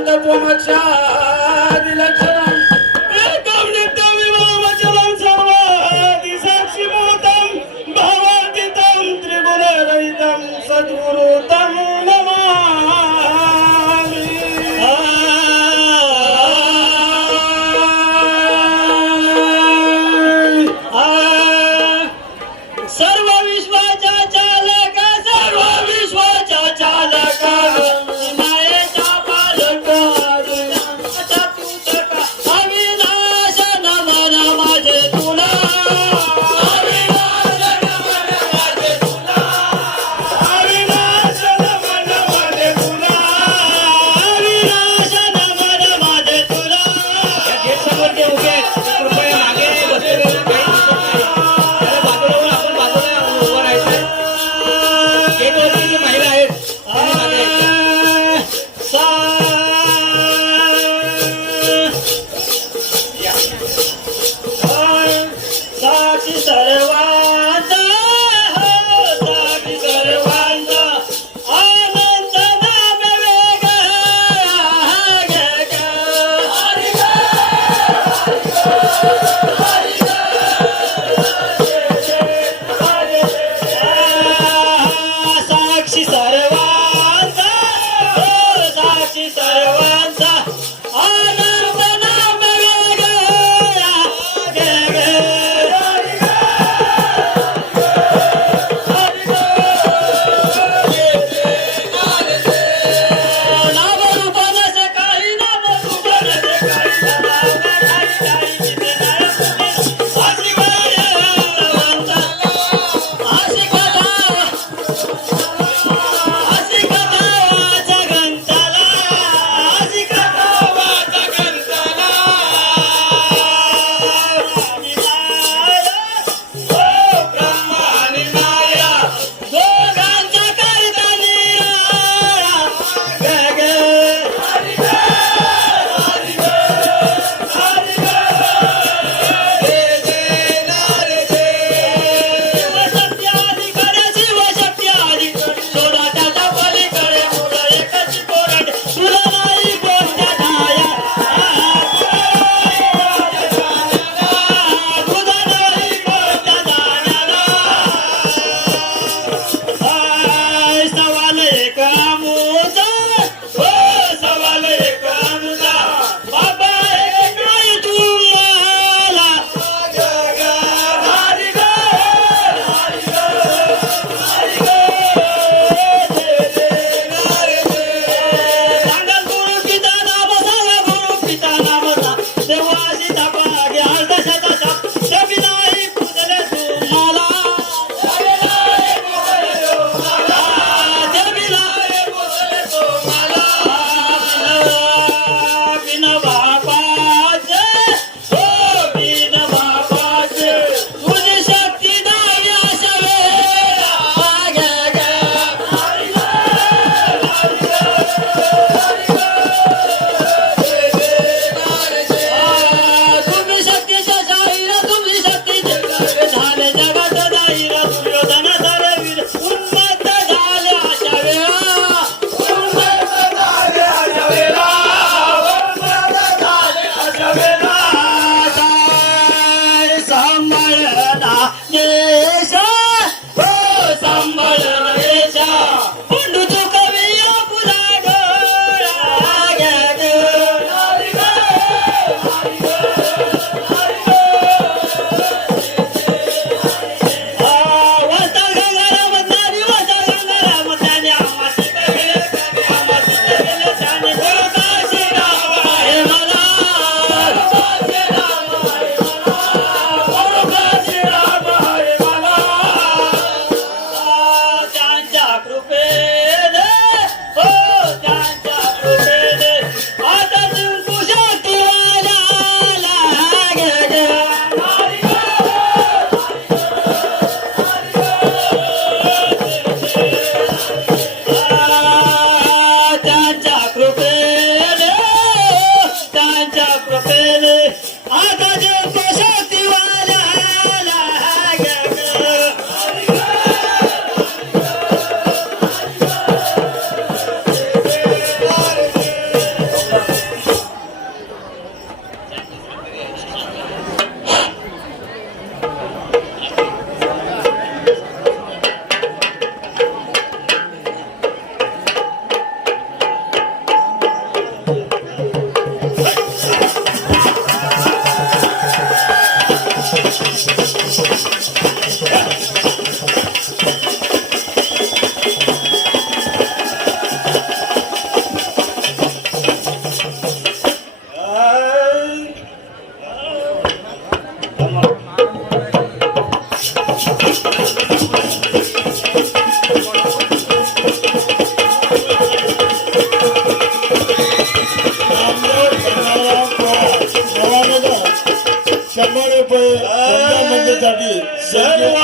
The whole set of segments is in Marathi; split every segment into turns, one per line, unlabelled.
ಅಂತ
ಪೋಮಚ್ಚ रुपये
सर्व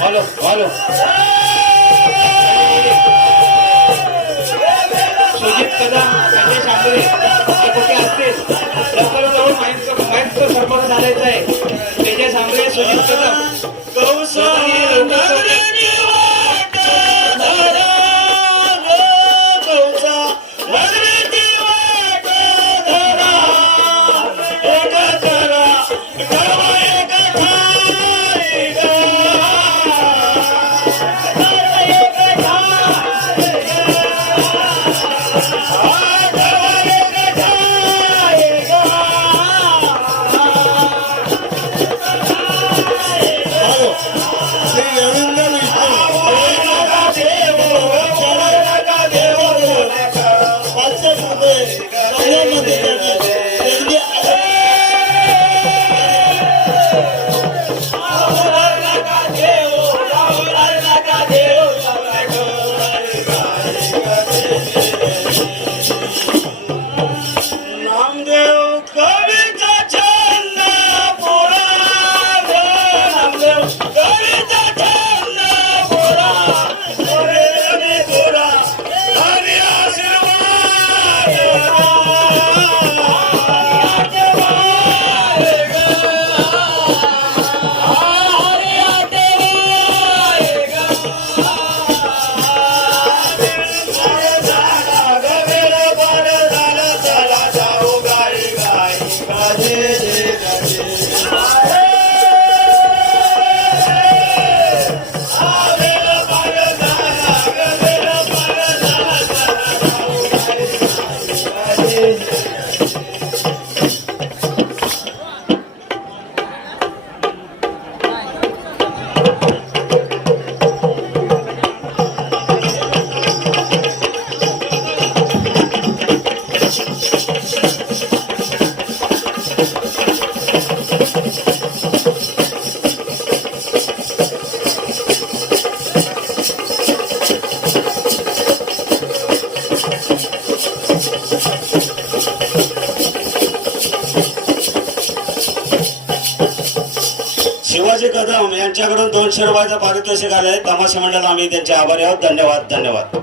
हॅलो हॅलो
सुजित कदम संजय शांभरे हे कुठे असतील लवकरात लवकर माहीत माहीत सरपंच झालायचं आहे तेजस शांभरे सुजित कदम
श्री
Thank you. दोनशे रुपयाचं पारितोषिक आलंय तमाशा मंडळाला आम्ही त्यांचे आभारी आहोत. धन्यवाद धन्यवाद.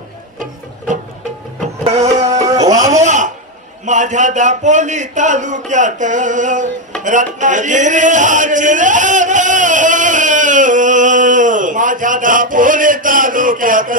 माझ्या दापोली तालुक्यात
रत्नागिरी
माझ्या
दापोली तालुक्यात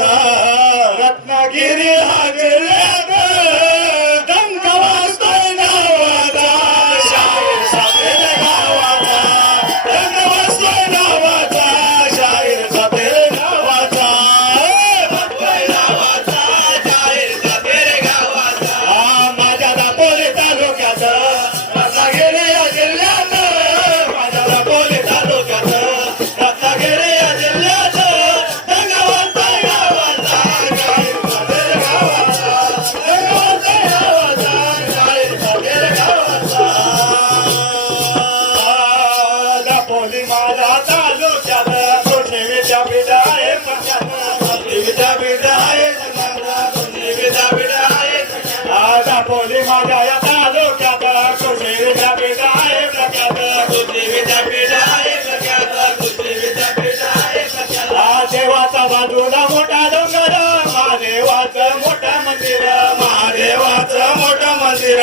बाजूला मोठा डोंगर महादेवाचं मोठं मंदिर
महादेवाचं मोठं मंदिर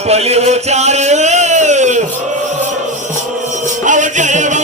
आपली उचार अवजय